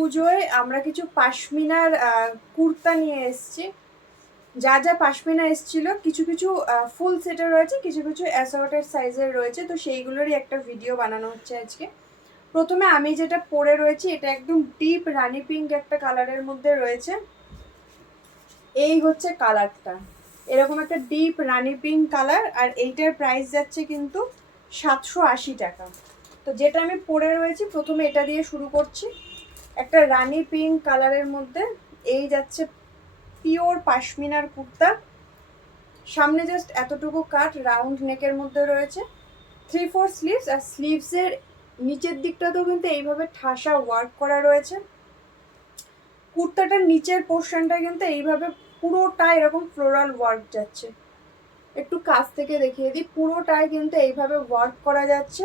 পুজোয় আমরা কিছু পাশমিনার কুর্তা নিয়ে এসেছি। যা যা পাশমিনা এসেছিল কিছু কিছু ফুল সেটের রয়েছে, কিছু কিছু অ্যাসর্টেড সাইজের রয়েছে, তো সেইগুলোরই একটা ভিডিও বানানো হচ্ছে আজকে। প্রথমে আমি যেটা পরে রয়েছি এটা একদম ডিপ রানি পিঙ্ক একটা কালারের মধ্যে রয়েছে। এই হচ্ছে কালারটা, এরকম একটা ডিপ রানি পিঙ্ক কালার, আর এইটার প্রাইস যাচ্ছে কিন্তু 780 টাকা। তো যেটা আমি পরে রয়েছি প্রথমে এটা দিয়ে শুরু করছি। একটা রানি পিঙ্ক কালারের মধ্যে এই যাচ্ছে পিওর পাশমিনার কুর্তা, সামনে জাস্ট এতটুকু কাট, রাউন্ড নেকের মধ্যে রয়েছে, 3/4 স্লিভস, আর স্লিভসের নিচের দিকটাতেও কিন্তু এইভাবে ঠাসা ওয়ার্ক করা রয়েছে। কুর্তাটার নিচের পোর্শনটা কিন্তু এইভাবে পুরোটা এরকম ফ্লোরাল ওয়ার্ক যাচ্ছে। একটু কাছ থেকে দেখিয়ে দিই, পুরোটাই কিন্তু এইভাবে ওয়ার্ক করা যাচ্ছে।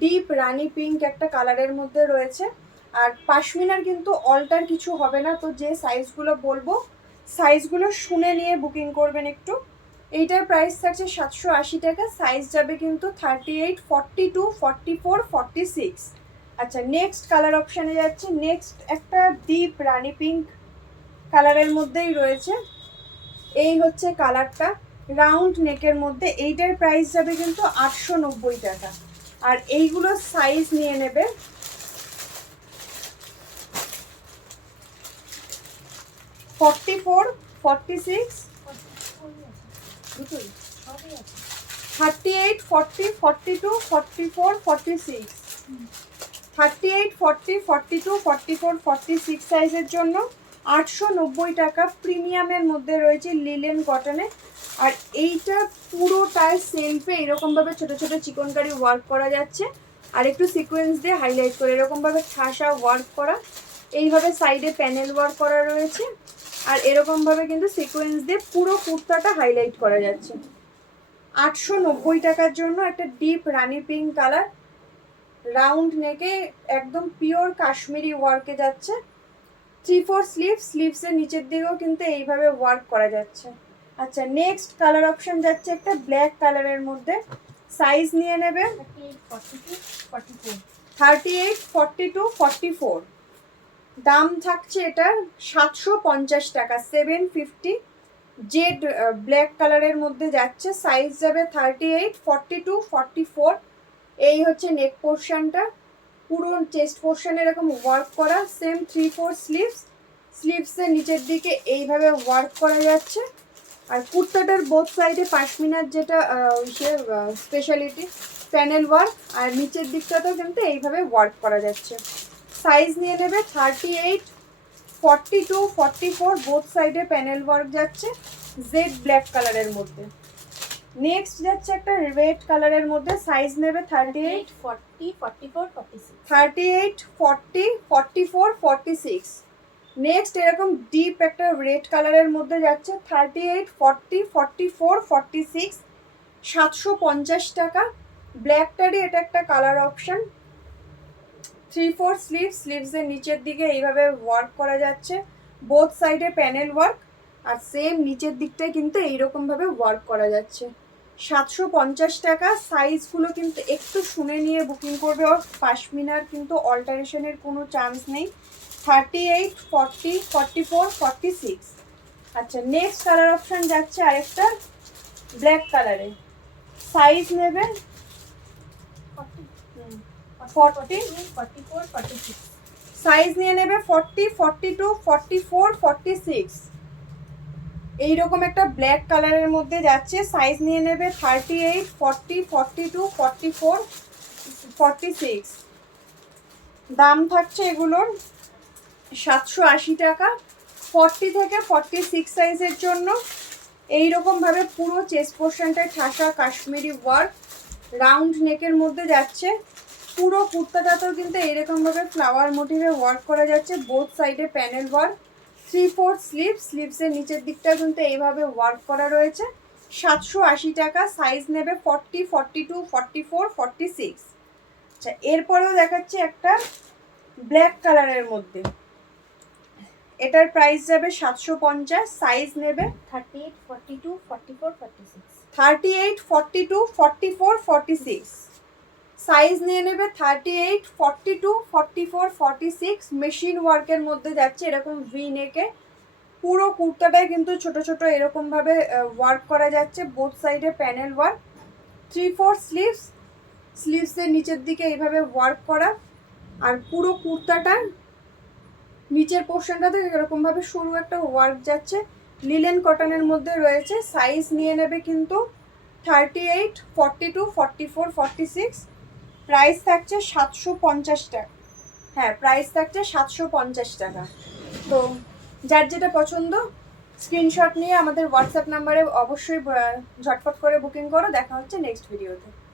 ডিপ রানি পিঙ্ক একটা কালারের মধ্যে রয়েছে। আর পাশমিনার কিন্তু অল্টার কিছু হবে না, তো যে সাইজগুলো বলবো সাইজগুলো শুনে নিয়ে বুকিং করবেন একটু। এইটার প্রাইস থাকছে 780 টাকা। সাইজ যাবে কিন্তু 38, 42, 44, 46। আচ্ছা, নেক্সট কালার অপশানে যাচ্ছে। নেক্সট একটা ডিপ রানি পিঙ্ক কালারের মধ্যেই রয়েছে। এই হচ্ছে কালারটা, রাউন্ড নেকের মধ্যে। এইটার প্রাইস যাবে কিন্তু 890 টাকা। আর এইগুলো সাইজ নিয়ে নেবে 44, 46, 38, 40, 42, 44, 46, 38, 40, 42, 44, 46 সাইজের জন্য 890 টাকা। প্রিমিয়ামের মধ্যে রয়েছে, লিলেন কটনে। আর এইটা পুরোটাই সেলফে এরকমভাবে ছোট ছোট চিকনকারি ওয়ার্ক করা যাচ্ছে, আর একটু সিকোয়েন্স দিয়ে হাইলাইট করে এরকমভাবে ঠাসা ওয়ার্ক করা। এইভাবে সাইডে প্যানেল ওয়ার্ক করা রয়েছে, আর এরকমভাবে কিন্তু সিকোয়েন্স দিয়ে পুরো কুর্তাটা হাইলাইট করা যাচ্ছে। 890 টাকার জন্য একটা ডিপ রানি পিঙ্ক কালার, রাউন্ড নেকে একদম পিওর কাশ্মীরি ওয়ার্কে যাচ্ছে। 3/4 স্লিভ, স্লিভসের নিচের দিকেও কিন্তু এইভাবে ওয়ার্ক করা যাচ্ছে। আচ্ছা, নেক্সট কালার অপশন যাচ্ছে একটা ব্ল্যাক কালারের মধ্যে। সাইজ নিয়ে নেবে 38, 42, 44। দাম থাকছে এটার 750 টাকা, 750। জেড ব্ল্যাক কালারের মধ্যে যাচ্ছে। সাইজ যাবে 38, 42, 44। এই হচ্ছে নেক পোর্শনটা, পুরো চেস্ট পোর্শনে এরকম ওয়ার্ক করা। সেম 3/4 স্লিভস, স্লিভসের নিচের দিকে এইভাবে ওয়ার্ক করা যাচ্ছে। আর কুর্তাটার বোথ সাইডে পাশমিনার যেটা স্পেশালিটি, প্যানেল ওয়ার্ক, আর নিচের দিকটাতেও কিন্তু এইভাবে ওয়ার্ক করা যাচ্ছে। সাইজ নিয়ে নেবে 38, 42, 44। বোথ সাইডে প্যানেল ওয়ার্ক যাচ্ছে, জেড ব্ল্যাক কালারের মধ্যে। নেক্সট যাচ্ছে একটা রেড কালারের মধ্যে। সাইজ নেবে 38, 40, 44, 46। 38, 40, 44, 46। নেক্সট এরকম ডিপ একটা রেড কালারের মধ্যে যাচ্ছে 38, 40, 44, 46। 750 টাকা। ব্ল্যাকটারই এটা একটা কালার অপশন। 3/4 স্লিভ, স্লিভসের নিচের দিকে এইভাবে ওয়ার্ক করা যাচ্ছে, বোথ সাইডে প্যানেল ওয়ার্ক, আর সেম নিচের দিকটায় কিন্তু এইরকমভাবে ওয়ার্ক করা যাচ্ছে। 750 টাকা। সাইজগুলো কিন্তু একটু শুনে নিয়ে বুকিং করবে, ওর পাশমিনার কিন্তু অল্টারেশনের কোনো চান্স নেই। 38, 40, 44, 46। আচ্ছা, নেক্সট কালার অপশন যাচ্ছে আরেকটা ব্ল্যাক কালারে। সাইজ নেবে 40, 44, 46। সাইজ নিয়ে নেবে 40, 42, 44, 46। এইরকম একটা ব্ল্যাক কালারের মধ্যে যাচ্ছে। সাইজ নিয়ে নেবে 38, 40, 42, 44, 46। দাম থাকছে এগুলোর 780 টাকা। 40 থেকে 46 সাইজের জন্য এইরকমভাবে পুরো চেস্ট পোর্শনটায় ঠাসা কাশ্মীরি ওয়ার্ক, রাউন্ড নেকের মধ্যে যাচ্ছে। পুরো কুর্তাটাতেও কিন্তু এইরকমভাবে ফ্লাওয়ার মোটিভে ওয়ার্ক করা যাচ্ছে, বোথ সাইডে প্যানেল ওয়ার্ক। 3/4 স্লিভ, স্লিভসের নিচের দিকটা কিন্তু এইভাবে ওয়ার্ক করা রয়েছে। 780 টাকা। সাইজ নেবে 40, 42, 44, 46। আচ্ছা, এরপরেও দেখাচ্ছি একটা ব্ল্যাক কালারের মধ্যে। এটার প্রাইস যাবে 750। সাইজ নেবে 38, 42, 44, 46। 38, 42, 44, 46। সাইজ নিয়ে নেবে 38, 42, 44, 46। মেশিন ওয়ার্কের মধ্যে যাচ্ছে এরকম ভি নেকে। পুরো কুর্তাটায় কিন্তু ছোট ছোট এরকমভাবে ওয়ার্ক করা যাচ্ছে, বোথ সাইডে প্যানেল ওয়ার্ক। 3/4 স্লিভস, স্লিভসের নিচের দিকে এইভাবে ওয়ার্ক করা। আর পুরো কুর্তাটার নিচের পোর্শনটাতে এরকমভাবে সরু একটা ওয়ার্ক যাচ্ছে। লিলেন কটনের মধ্যে রয়েছে। সাইজ নিয়ে নেবে কিন্তু 38, 42, 44, 46। প্রাইস থাকছে 750 টাকা। হ্যাঁ, প্রাইস থাকছে 750 টাকা। তো যার যেটা পছন্দ স্ক্রিনশট নিয়ে আমাদের হোয়াটসঅ্যাপ নাম্বারে অবশ্যই ঝটপট করে বুকিং করো। দেখা হচ্ছে নেক্সট ভিডিওতে।